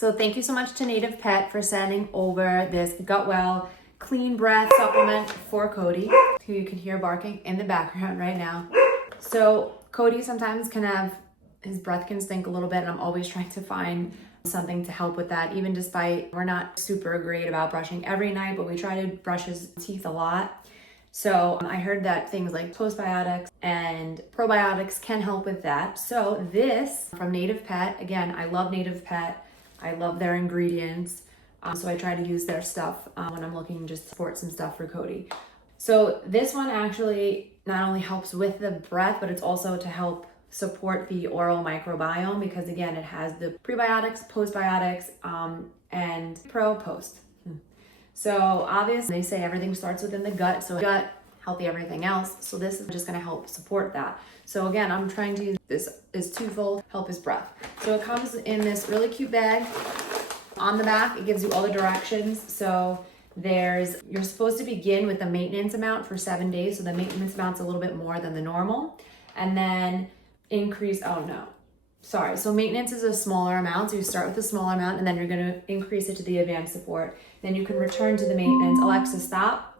So thank you so much to Native Pet for sending over this Gut Well clean breath supplement for Cody, who you can hear barking in the background right now. So Cody sometimes can have, his breath can stink a little bit, and I'm always trying to find something to help with that, even despite we're not super great about brushing every night, but we try to brush his teeth a lot. So I heard that things like postbiotics and probiotics can help with that. So this from Native Pet, again, I love Native Pet. I love their ingredients. So I try to use their stuff when I'm looking just to support some stuff for Cody. So this one actually not only helps with the breath, but it's also to help support the oral microbiome, because again, it has the prebiotics, postbiotics, and post. So obviously they say everything starts within the gut, so gut, healthy everything else. So this is just gonna help support that. So again, I'm trying to use this is twofold, help his breath. So it comes in this really cute bag. On the back, it gives you all the directions. So you're supposed to begin with the maintenance amount for 7 days. So the maintenance amount's a little bit more than the normal. And then so maintenance is a smaller amount. So you start with a smaller amount and then you're gonna increase it to the advanced support. Then you can return to the maintenance. Alexa, stop.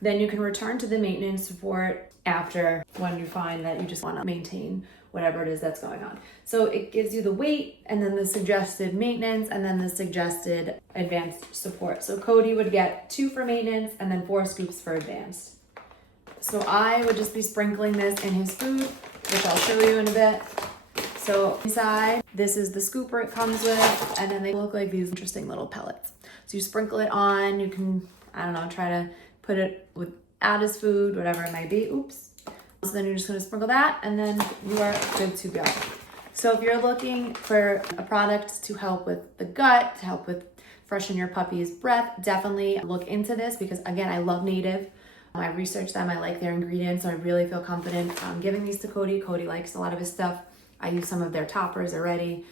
Then you can return to the maintenance support after, when you find that you just wanna maintain whatever it is that's going on. So it gives you the weight and then the suggested maintenance and then the suggested advanced support. So Cody would get 2 for maintenance and then 4 scoops for advanced. So I would just be sprinkling this in his food, which I'll show you in a bit. So inside, this is the scooper it comes with, and then they look like these interesting little pellets. So you sprinkle it on, you can, try to put it without his food, whatever it might be. Oops. So then you're just gonna sprinkle that, and then you are good to go. So if you're looking for a product to help with the gut, to help with freshen your puppy's breath, definitely look into this, because again, I love Native. I researched them, I like their ingredients, so I really feel confident giving these to Cody. Cody likes a lot of his stuff. I use some of their toppers already,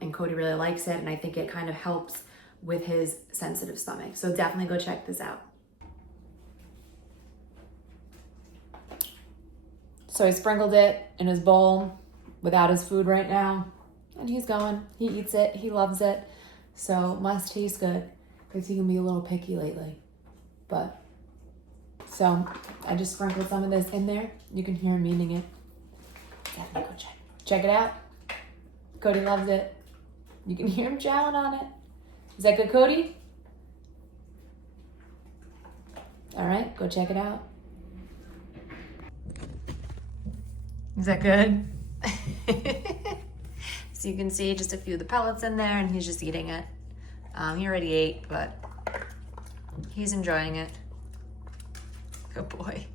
and Cody really likes it, and I think it kind of helps with his sensitive stomach. So definitely go check this out. So he sprinkled it in his bowl without his food right now, and he's going. He eats it, he loves it, so must taste good, because he can be a little picky lately. So I just sprinkled some of this in there. You can hear him eating it. Definitely go check it out. Cody loves it. You can hear him chowing on it. Is that good, Cody? All right, go check it out. Is that good? So you can see just a few of the pellets in there, and he's just eating it. He already ate, but he's enjoying it. Good boy.